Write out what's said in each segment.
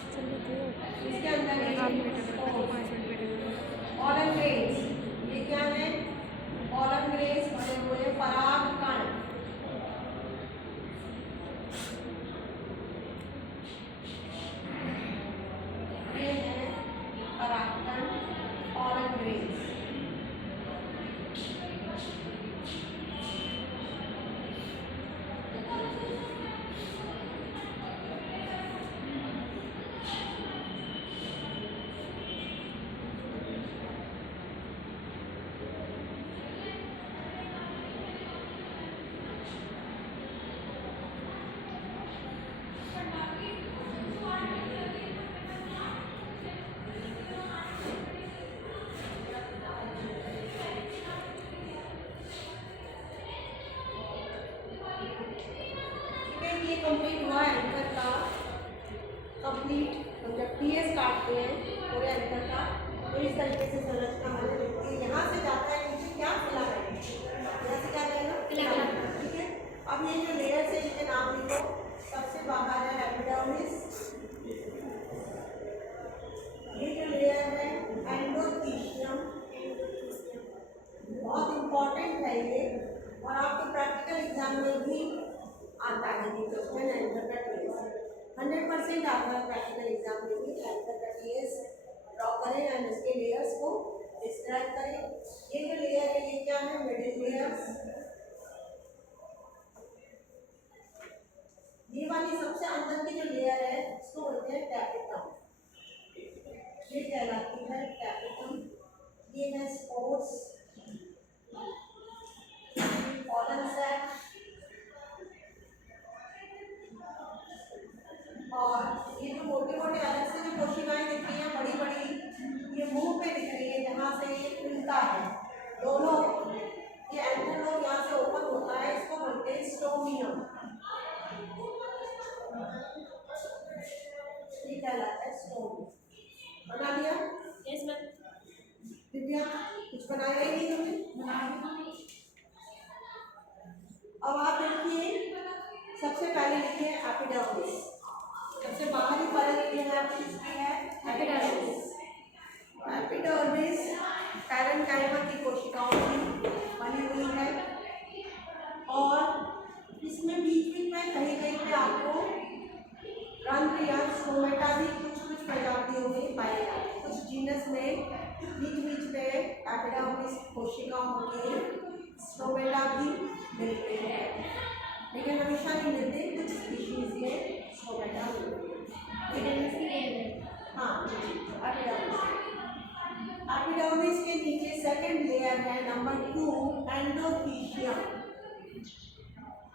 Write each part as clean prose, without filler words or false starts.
इसके अंदर ऑलन ग्रेन्स, ये क्या है? ऑलन ग्रेन्स बने हुए पराग कण। ये है पराग कण, ऑलन ग्रेन्स। ये कंप्लीट हुआ एंकर का कंप्लीट। हम जब पीएस काटते हैं पूरे एंकर का तो इस तरीके से संरचना बनी रहती है। यहाँ से जाता है नीचे क्या? फिलामेंट। यहाँ से क्या जाएगा? फिलामेंट। ठीक है, अब ये जो लेयर है इसके नाम लिखो। सबसे बाहर है एपिडर्मिस, ये जो लेयर है एंडोथीशियम। बहुत इंपॉर्टेंट है ये, और आपके प्रैक्टिकल एग्जाम में भी आता है ये क्वेश्चन। एंकर का टीएस 100% आता है प्रैक्टिकल एग्जाम में भी। एंकर का टीएस ड्रॉ करें एंड इसके लेयर्स को डिस्क्राइब करें। ये जो लेयर है ये क्या है? Middle layers. ये वाली सबसे अंदर की जो लेयर है इसको बोलते हैं टैपिटम। ये कहलाती है टैपिटम। ये है स्पोर्स, पॉलन सैक, और ये जो मोटे मोटे अलग से जो कोशिकाएं दिख रही हैं बड़ी बड़ी, ये मुंह पे दिख रही है जहाँ से ये खुलता है दोनों। ये एंकर लोब यहाँ से ओपन होता है, इसको बोलते हैं स्टोमियम। ये कहलाता है स्टोमियम। बना लिया? Yes ma'am. दिव्या कुछ बनाया ही नहीं तुमने? अब आप देखिए, सबसे पहले लिखिए एपिडर्मिस। सबसे बाहरी परत ये है आपकी, इसकी है एपिडर्मिस। एपिडर्मिस पैरेन्काइमा की कोशिकाओं की बनी हुई है, और इसमें बीच बीच में कहीं कहीं पे आपको रंध्र या स्टोमेटा भी कुछ कुछ प्रजातियों में पाए जाते हैं। कुछ जीनस में बीच बीच में एपिडर्मिस कोशिकाओं के स्टोमेटा भी मिलते हैं, लेकिन हमेशा नहीं मिलते। कुछ स्पीशीज में स्टोमेटा मिलते हैं। हाँ, एपिडर्मिस के नीचे सेकंड लेयर है नंबर 2 एंडोथीशियम।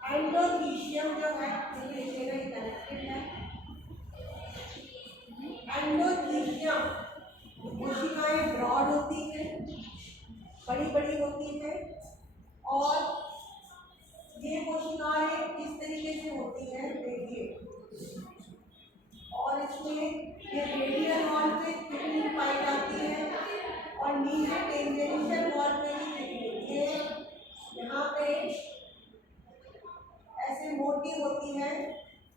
एंडोथीशियम जो है ये कनेक्टेड है। एंडोथीशियम कोशिकाएं ब्रॉड होती है, बड़ी बड़ी होती है, और ये कोशिकाएं किस तरीके से होती हैं? देखिए, और इसमें ये रेडियल वॉल पे थिकनिंग पाई जाती है, और नीचे टेंजेंशियल वॉल पे भी थिकनिंग। ये यहाँ पे ऐसे मोटी होती है,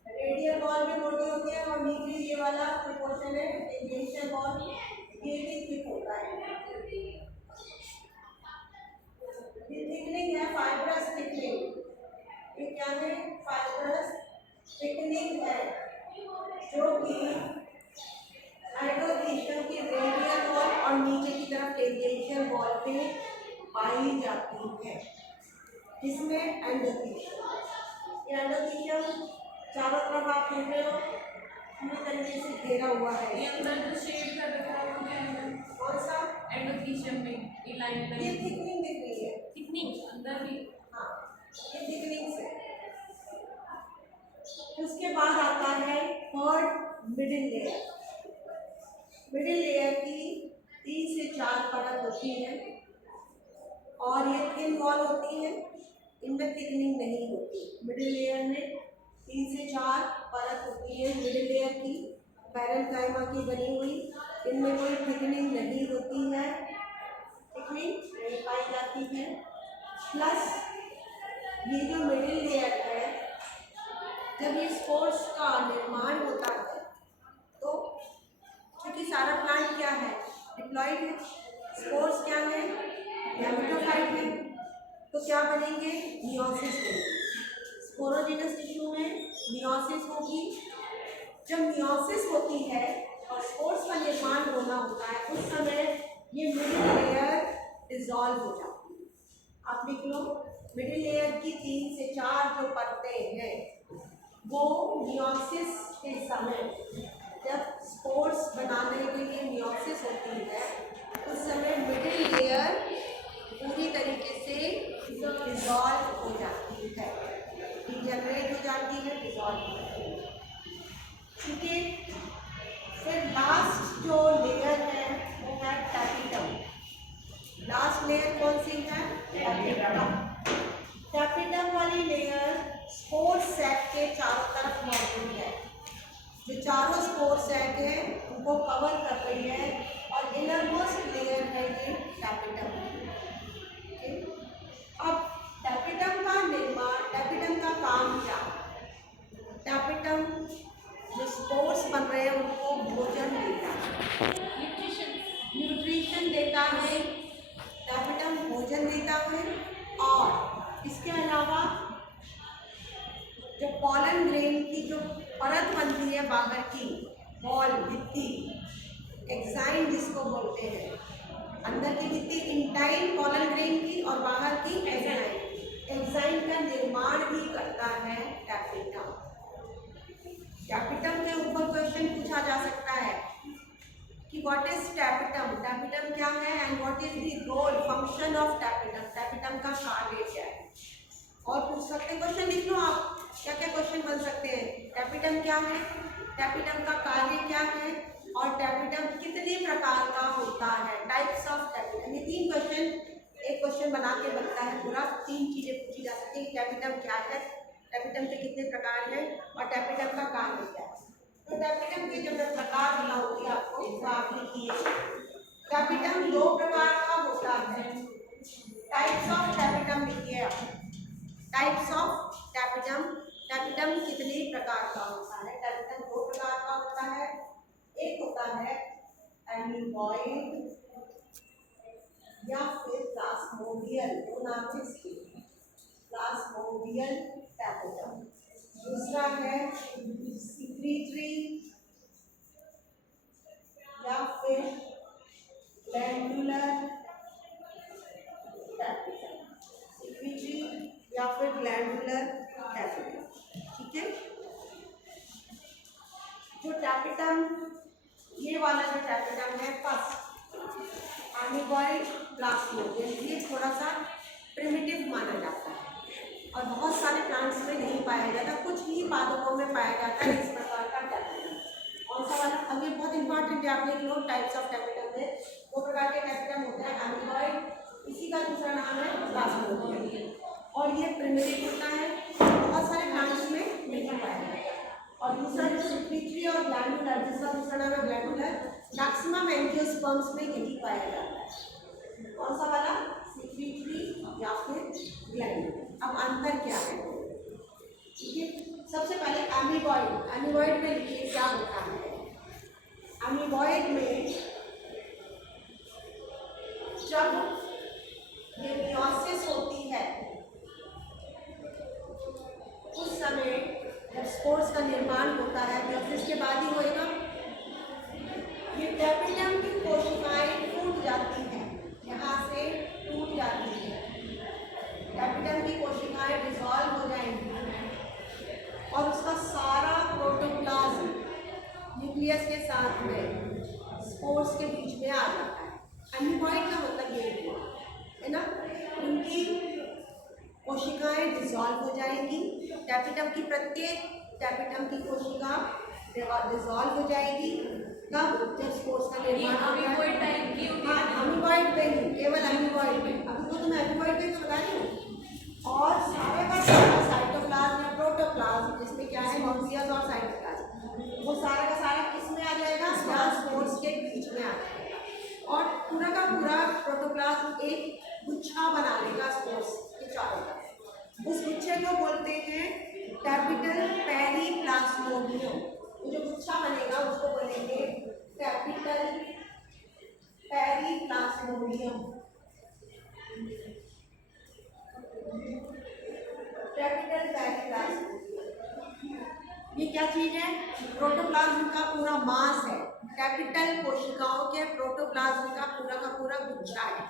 रेडियल वॉल भी मोटी होती है, और नीचे ये वाला प्रोपोर्शन है टेंजेंशियल वॉल, ये भी थिक होता है। ये थिकनिंग है फाइब्रस थिकनिंग। ये क्या है? फाइब्रस थिकनिंग है, जो कि एंडोथीशियम की रेडियल वॉल और नीचे की तरफ टेंजेंशियल वॉल पे पाई जाती है, जिसमें एंडोथीशियम। ये एंडोथीशियम चारों तरफ आप देख रहे हो पूरी तरीके से घेरा हुआ है। ये अंदर जो शेड कर रखा है वो क्या है? कौन सा? एंडोथीशियम में ये लाइन ये थिकनिंग दिख रही है। थिकनिंग अंदर भी। हाँ, ये थिकनिंग से। उसके बाद आता है third middle layer. Middle layer की 3 से 4 परत होती है, और ये थिन वॉल होती है, इनमें थिकनिंग नहीं होती। मिडिल लेयर में 3 से 4 परत होती है मिडिल लेयर की, पैरेन्काइमा की बनी हुई। इनमें कोई थिकनिंग नहीं होती है, थिकनिंग नहीं पाई जाती है। प्लस ये जो मिडिल लेयर है, जब ये स्पोर्स का निर्माण होता है तो डिप्लॉइड है। स्पोर्स क्या है? गैमेटोफाइट है। तो क्या बनेंगे? मियोसिस बनेंगे। स्पोरोजिनस टिश्यू में मियोसिस होगी। जब मियोसिस होती है और स्पोर्स का निर्माण होना होता है, उस समय ये मिडिल लेयर डिसॉल्व हो जाती है। आप लिख लो, मिडिल लेयर की 3 से 4 जो परतें हैं, वो मियोसिस के समय, जब स्पोर्स बनाने के लिए मियोसिस होती है, उस समय मिडिल लेयर पूरी तरीके से डिसॉल्व हो जाती है, डिजनरेट हो जाती है, डिसॉल्व हो जाती है। ठीक है। फिर लास्ट जो लेयर है वो है टैपिटम। लास्ट लेयर कौन सी है? टैपिटम। टैपिटम वाली लेयर स्पोर सैक के चारों तरफ मौजूद है। जो चारों स्पोर सैक है उनको कवर कर रही है और इनरमोस्ट लेयर है ये टैपिटम। अब टैपिटम का निर्माण, टैपिटम का काम क्या? टैपिटम जो स्पोर्स बन रहे हैं उनको भोजन देता है, न्यूट्रिशन देता है। टैपिटम भोजन देता है और इसके अलावा जो पॉलन ग्रेन की जो परत बनती है बाहर की, वॉल, भित्ति, एक्साइन जिसको बोलते हैं, अंदर की भित्ति इंटाइन पॉलन ग्रेन की और बाहर की एक्साइन। एक्साइन का निर्माण भी करता है टैपिटम। टैपिटम के ऊपर क्वेश्चन पूछा जा सकता है कि व्हाट इज टैपिटम, टैपिटम क्या है and what is the role function of tapetum, tapetum का कार्य क्या है। और पूछ सकते हैं, क्वेश्चन लिख लो आप, क्या क्या क्वेश्चन बन सकते हैं। टैपिटम क्या है, टैपिटम का कार्य क्या है, और टैपिटम कितने प्रकार का होता है, टाइप्स ऑफ टैपिटम। ये 3 क्वेश्चन एक क्वेश्चन बना के बनता है पूरा। 3 चीजें पूछी जा सकती है, टैपिटम क्या है, टैपिटम के कितने प्रकार हैं और टैपिटम का कार्य क्या है। तो टैपिटम के जब मैं प्रकार बताऊंगी आपको, तो आप लिखिए। टैपिटम 2 प्रकार का होता है। टाइप्स ऑफ टैपिटम लिखिए आप। टाइप्स ऑफ टैपिटम, टैपिटम कितने प्रकार का होता है। टैपिटम 2 प्रकार का होता है। एक होता है एमीबॉइड या फिर प्लाज्मोडियल, दो नाम से इसके, प्लाज्मोडियल टैपिटम। दूसरा है सिक्रीटरी या फिर ग्लैंडुलर टैपिटम, सिक्रीटरी या फिर ग्लैंडुलर टैपिटम। ठीक है। जो टैपिटम, ये वाला जो टैपिटम है फर्स्ट एमीबॉइड प्लाज्मोडियल, ये थोड़ा सा प्रिमिटिव माना जाता है और बहुत सारे प्लांट्स में नहीं पाया जाता, कुछ ही पादपों में पाया जाता है इस प्रकार का टैपिटम। कौन सा वाला? अब ये बहुत इंपॉर्टेंट है, आप लिख लो। टाइप्स ऑफ टैपिटम में 2 प्रकार के टैपिटम होते हैं, एमीबॉइड, इसी का दूसरा नाम है प्लाज्मोडियल, और ये प्रिमिटिव होता है, बहुत सारे प्लांट्स में नहीं पाया जाता। और दूसरा जो सिक्रीटरी और ग्लैंडुलर, जिसका दूसरा नाम है ग्लैंडुलर, मैक्सिमम एंजियोस्पर्म्स में यही पाया जाता है। कौन सा वाला? सिक्रीटरी या फिर ग्लैंडुलर। अब अंतर क्या है? ठीक है। सबसे पहले एमीबॉइड, एमीबॉइड में लिखिए क्या होता है। एमीबॉइड में जब ये मियोसिस होती है, उस समय जब स्पोर्स का निर्माण होता है, मियोसिस के बाद ही होएगा, ये टैपिटम की कोशिकाएं टूट जाती हैं, यहाँ से टूट जाती है, टैपिटम की कोशिकाएं डिसॉल्व हो जाएंगी और उसका सारा प्रोटोप्लाज्म न्यूक्लियस के साथ में स्पोर्स के बीच में आ जाता है। एमीबॉइड का मतलब ये हुआ है ना, उनकी कोशिकाएं डिसॉल्व हो जाएंगी। टैपिटम की प्रत्येक टैपिटम की कोशिका डिसॉल्व हो जाएगी। कब? जब स्पोर्स का निर्माण होता है। हाँ, एमीबॉइड में, केवल एमीबॉइड में। अभी तो मैं एमीबॉइड में तो बता रही हूँ। और सारे का सारा साइटोप्लाज्म या प्रोटोप्लाज्म, जिसमें क्या है न्यूक्लियस और साइटोप्लाज्म, वो सारा का सारा किस में आ जाएगा? या स्पोर्स के बीच में आ जाएगा और पूरा का पूरा प्रोटोप्लाज्म एक गुच्छा बना लेगा स्पोर्स के चारों तरफ। उस गुच्छे को बोलते हैं टैपिटल पेरिप्लाज्मोडियम। जो गुच्छा बनेगा उसको बोलेंगे टैपिटल पेरिप्लाज्मोडियम। स्ट्रोमियम। कैपिटल पेरिप्लाज्म, ये क्या चीज है? प्रोटोप्लाज्म का पूरा मास है। कैपिटल कोशिकाओं के प्रोटोप्लाज्म का पूरा गुच्छा है,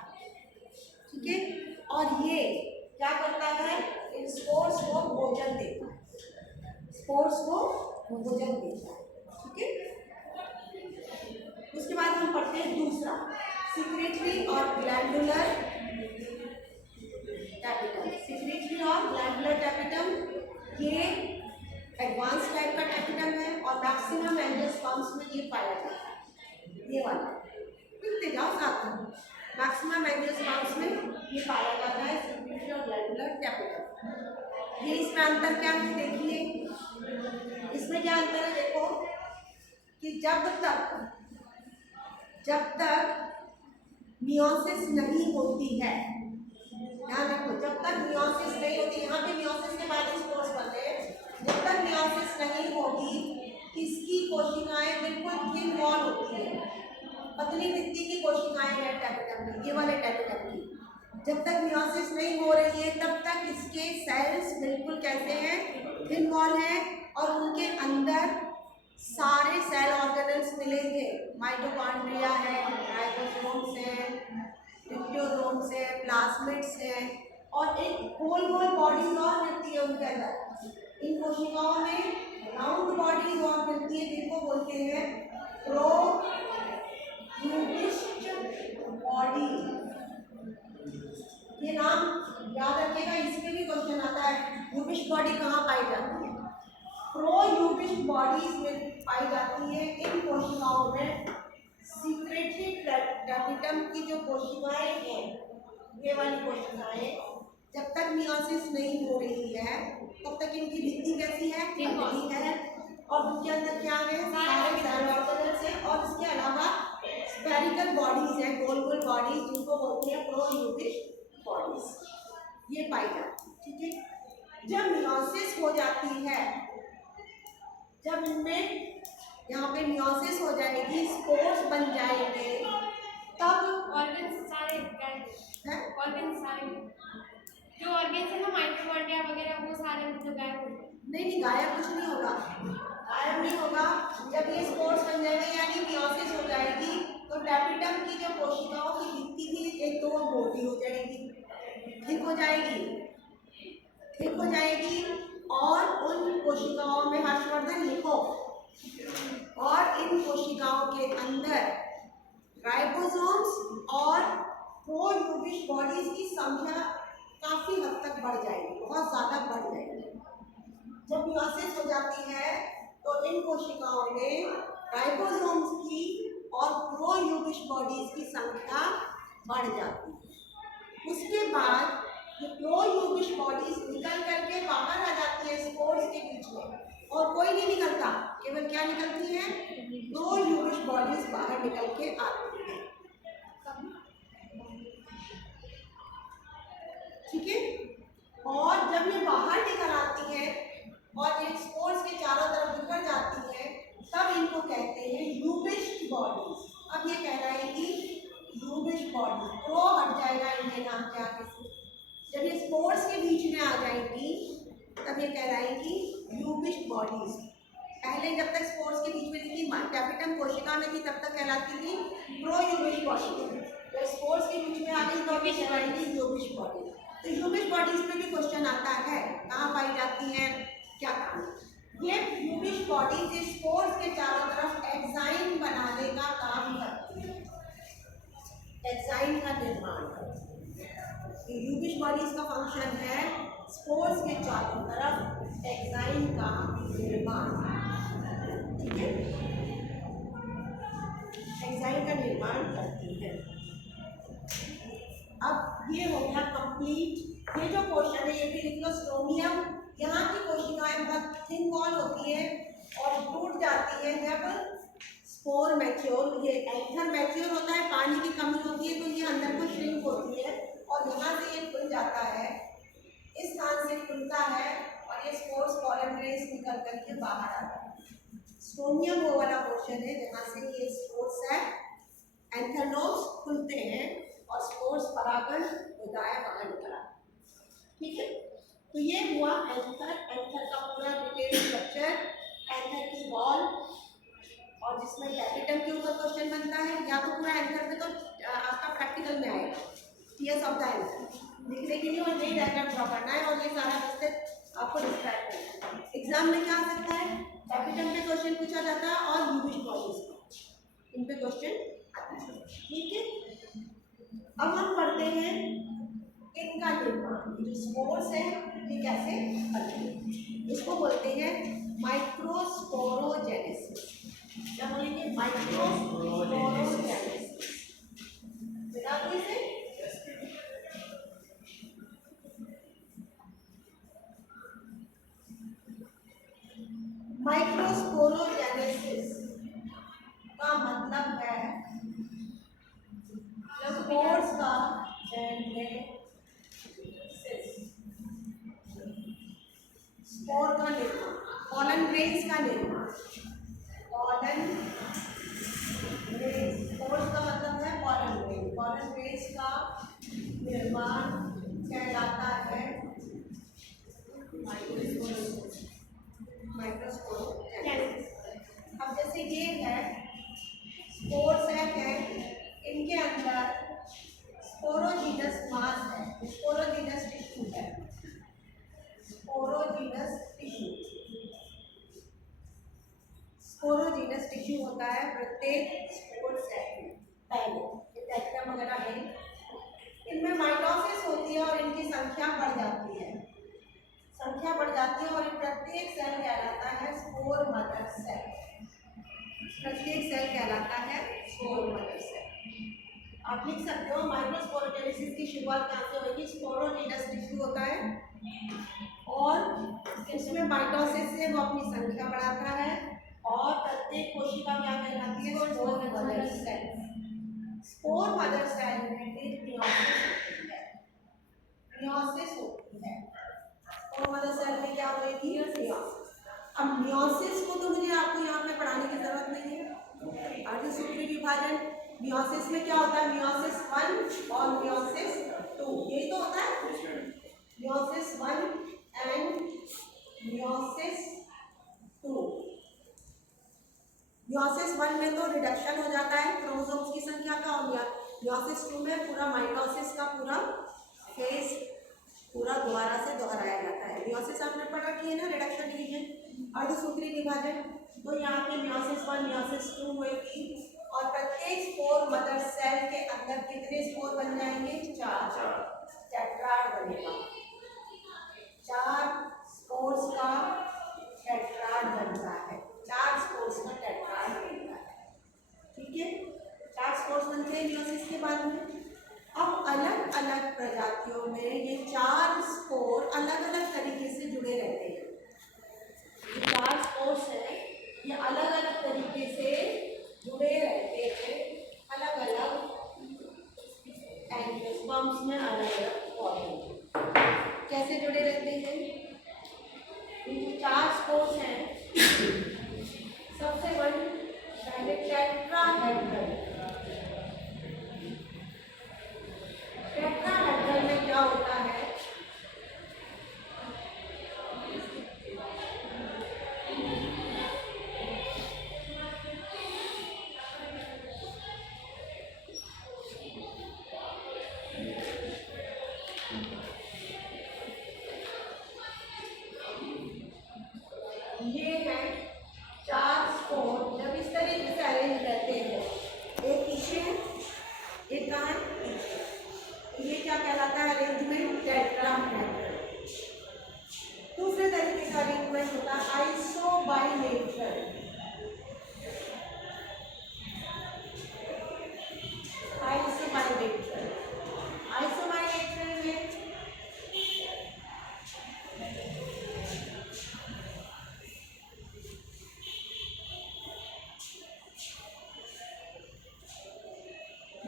ठीक है। और ये क्या करता है? इन स्पोर्स को भोजन देता है, स्पोर्स को भोजन देता है, ठीक है। उसके बाद हम पढ़ते हैं दूसरा, सिक्रेटरी और ग्लैंडुलर टैपिटम। सिक्रेटरी और ग्लैंडुलर टैपिटम ये एडवांस टाइप का टैपिटम है और मैक्सिमम एंजियोस्पर्म्स में ये पाया जाता है। ये वाला लिखते जाओ साथ में, मैक्सिमम एंजियोस्पर्म्स में ये पाया जाता है सिक्रेटरी और ग्लैंडुलर टैपिटम। ये इसमें अंतर क्या है देखिए, इसमें क्या अंतर है देखो कि जब तक मियोसिस नहीं होती है, ध्यान रखो, जब तक मियोसिस नहीं होती, यहाँ पे मियोसिस के बाद स्पोर्स बनते हैं, जब तक मियोसिस नहीं होगी इसकी कोशिकाएं बिल्कुल थिन वॉल होती है, पतली भित्ति की कोशिकाएं हैं टैपिटम में, ये वाले टैपिटम की। जब तक मियोसिस नहीं हो रही है तब तक इसके सेल्स बिल्कुल कैसे हैं? थिन वॉल है और उनके अंदर सारे सेल ऑर्गेनल्स मिलेंगे। माइटोकॉन्ड्रिया है, राइबोसोम्स है, न्यूक्लियोसोम्स है, प्लाज्मिड्स है और एक गोल बॉडीज और मिलती है उनके अंदर। इन कोशिकाओं में राउंड बॉडीज और मिलती है जिनको बोलते हैं प्रोयूबिस्ट बॉडी। ये नाम याद रखिएगा, इसमें भी क्वेश्चन आता है यूबिस्ट बॉडी कहाँ पाई जाती है। प्रोयूबिस्ट बॉडीज में पाई जाती है इन कोशिकाओं में। सिक्रेटरी टैपिटम की जो कोशिकाएं हैं, ये वाली कोशिकाएं, जब तक मियोसिस नहीं हो रही है तब तक इनकी भित्ति कैसी है? पतली है और उनके अंदर क्या है? सारे सेल ऑर्गेनल्स हैं और इसके अलावा स्फेरिकल बॉडीज है, गोल बॉडीज जिनको बोलते हैं प्रोयूबिस्ट बॉडीज, ये पाई जाती है, ठीक है। जब मियोसिस हो जाती है, जब इनमें यहाँ पे मियोसिस हो जाएगी, स्पोर्स बन जाएंगे, तब ऑर्गन्स सारे है ऑर्गन्स सारे जो ऑर्गन्स है ना, माइटोकॉन्ड्रिया वगैरह, वो सारे मतलब गायब हो जाए। नहीं, गायब कुछ नहीं होगा, गायब नहीं होगा। जब ये स्पोर्स बन जाएंगे यानी मियोसिस हो जाएगी तो टैपिटम की जो कोशिकाओं की भित्ति थी, एक तो वो मोटी हो जाएगी, ठीक हो जाएगी और उन कोशिकाओं में, हर्षवर्धन लिखो, और इन कोशिकाओं के अंदर राइबोसोम्स और प्रोयूबिस्ट बॉडीज की संख्या काफी हद तक बढ़ जाएगी, बहुत ज्यादा बढ़ जाएगी। जब मियोसिस हो जाती है तो इन कोशिकाओं में राइबोसोम्स की और प्रोयूबिस्ट बॉडीज की संख्या बढ़ जाती है। उसके बाद ये प्रोयूबिस्ट बॉडीज निकल करके बाहर आ जाती है स्पोर्स के बीच में, और कोई नहीं निकलता, केवल क्या निकलती है? प्रोयूबिस्ट बॉडीज बाहर निकल के आती है, ठीक है। और जब ये बाहर निकल आती है और ये स्पोर्स के चारों तरफ बिखर जाती है, तब इनको कहते हैं यूबिस्ट बॉडीज। अब ये कहलाएगी यूबिस्ट बॉडी, प्रो हट जाएगा इनके नाम के आगे से। जब ये स्पोर्स के बीच में आ जाएंगी तब ये कहलाएगी यूबिस्ट बॉडीज। पहले जब तक स्पोर्स के बीच में थी, टैपिटम कोशिका में थी, तब तक कहलाती थी प्रोयूबिस्ट बॉडी। तो स्पोर्स के बीच में आ गई तो कहलाएगी यूबिस्ट बॉडी। तो यूबिस्ट बॉडीज में भी क्वेश्चन आता है, कहाँ पाई जाती है, क्या काम? ये यूबिस्ट बॉडीज स्पोर्स के चारों तरफ एंजाइम बनाने का काम करती है, एंजाइम का निर्माण करती है। यूबिस्ट बॉडीज का फंक्शन है स्पोर्स के चारों तरफ एंजाइम का निर्माण, ठीक है, एंजाइम का निर्माण करती है। अब ये हो गया कंप्लीट। ये जो क्वेश्चन है ये भी लिख लो, स्ट्रोमियम। यहाँ की कोशिकाएं बहुत थिन वॉल होती है और टूट जाती है जब स्पोर मैच्योर, ये एंथर मैच्योर होता है, पानी की कमी होती है तो ये अंदर को श्रिंक होती है और यहाँ से ये खुल जाता है, इस स्थान से खुलता है और ये स्पोर्स पॉलिमरेज निकल करके बाहर आता है। स्ट्रोमियम वो वाला पोर्शन है जहाँ से ये स्पोर्स है एंथरनोड्स खुलते हैं और स्पोर्स परागण होता है बाहर निकला। ठीक है, तो ये हुआ एंथर। एंथर का पूरा डिटेल स्ट्रक्चर, एंथर की वॉल, और जिसमें कैपिटल के ऊपर क्वेश्चन बनता है, या तो पूरा एंथर में तो आपका प्रैक्टिकल में आएगा टीएस ऑफ द एंथर लिखने के लिए, और यही डायग्राम ड्रॉ करना है, और ये सारा रास्ते आपको डिस्क्राइब करना है। एग्जाम में क्या आ सकता है, कैपिटल पे क्वेश्चन पूछा जाता है और यूनिट क्वेश्चन, इन पे क्वेश्चन आता है। ठीक है, अब हम पढ़ते हैं इनका निर्माण, जो स्पोर्स है ये कैसे बनते हैं। इसको बोलते हैं माइक्रोस्पोरोजेनेसिस। क्या बोलेंगे, माइक्रोस्पोरोजेनेसिस। बता दो इसे। माइक्रोस्पोरोजेनेसिस का मतलब है स्पोर्स का जेनेसिस, स्पोर का निर्माण, पॉलन ग्रेन्स का निर्माण, पॉलन ग्रेन्स, स्पोर्स का मतलब है पॉलन ग्रेन, पॉलन ग्रेन्स का निर्माण कहलाता है माइक्रोस्पोरोजेनेसिस। अब जैसे ये है स्पोर्स है, इनके अंदर स्पोरोजीनस मास है, स्पोरोजीनस टिश्यू है, स्पोरोजीनस टिश्यू, स्पोरोजीनस टिश्यू होता है प्रत्येक स्पोर सेल में। पहले ये डायग्राम वगैरह है, इनमें माइटोसिस होती है और इनकी संख्या बढ़ जाती है, संख्या बढ़ जाती है, और प्रत्येक सेल कहलाता है स्पोर मदर सेल, प्रत्येक सेल कहलाता है स्पोर मदर सेल। आप लिख सकते हो माइक्रोस्पोरोजेनेसिस की शुरुआत कहाँ से होगी, स्पोरोजीनस टिश्यू होता है, और इसमें माइटोसिस से वो अपनी संख्या बढ़ाता है, और प्रत्येक कोशिका क्या कहलाती है, spore mother cell. Spore mother cell में मियोसिस होती है, मियोसिस होती है। स्पोर मदर सेल में क्या होगी, मियोसिस। अब मियोसिस को तो मुझे आपको यहाँ पे पढ़ाने की जरूरत नहीं है। अर्धसूत्री विभाजन, मियोसिस में क्या होता है, मियोसिस 1 और मियोसिस 2, यही तो होता है, मियोसिस 1 एंड मियोसिस 2। मियोसिस 1 में तो रिडक्शन हो जाता है क्रोमोसोम्स की संख्या का, और मियोसिस 2 में पूरा माइटोसिस का पूरा फेज पूरा दोबारा से दोहराया जाता है। मियोसिस आपने पढ़ रखी है ना, रिडक्शन डिवीजन, अर्धसूत्री विभाजन। तो यहाँ पे मियोसिस 1 मियोसिस 2 होगी, और प्रत्येक स्पोर मदर सेल के अंदर कितने स्पोर बन जाएंगे, 4, टेट्राड बनेगा, 4 स्पोर्स का टेट्राड बनता है, 4 स्पोर्स का टेट्राड बनता है। ठीक है, 4 स्पोर्स बनते हैं मियोसिस के बाद में। अब अलग अलग प्रजातियों में ये 4 स्पोर अलग अलग तरीके से जुड़े रहते हैं। ये 4 स्पोर्स हैं, ये अलग अलग तरीके से जुड़े रहते हैं, अलग अलग एंजियोस्पर्म्स में, अलग अलग पौधे। कैसे जुड़े रहते हैं, ये जो 4 स्पोर्स हैं, सबसे पहले टेट्राहेड्रल। टेट्राहेड्रल में क्या होता है, ये है 4 स्पोर जब इस तरीके से अरेंज रहते हैं, एक पीछे एक कहाँ है, ये क्या कहलाता है अरेंजमेंट, टेट्राहेड्रल। दूसरे तरीके का अरेंजमेंट होता है आइसोबाइलेटरल। आइसोबाइलेटरल, आइसोबाइलेटरल में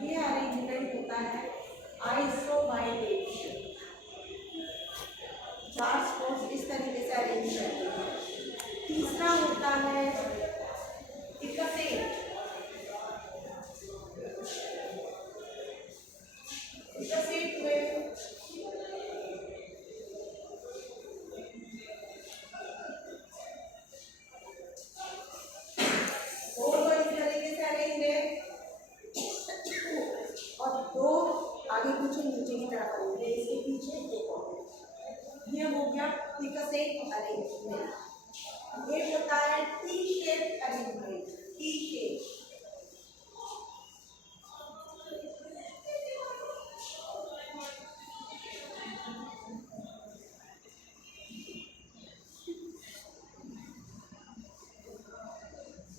ये अरेंजमेंट होता है आइसोबाइलेटरल। 4 स्पोर्स इस तरीके से अरेंज करते हैं। तीसरा होता है इकसेट। शेप अरेंजमेंट, एक होता है T shape arrangement, T shape.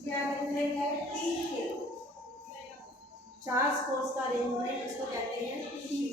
ये अरेंजमेंट है टी शेप, चार स्पोर्ट्स का अरेंजमेंट इसको कहते हैं टी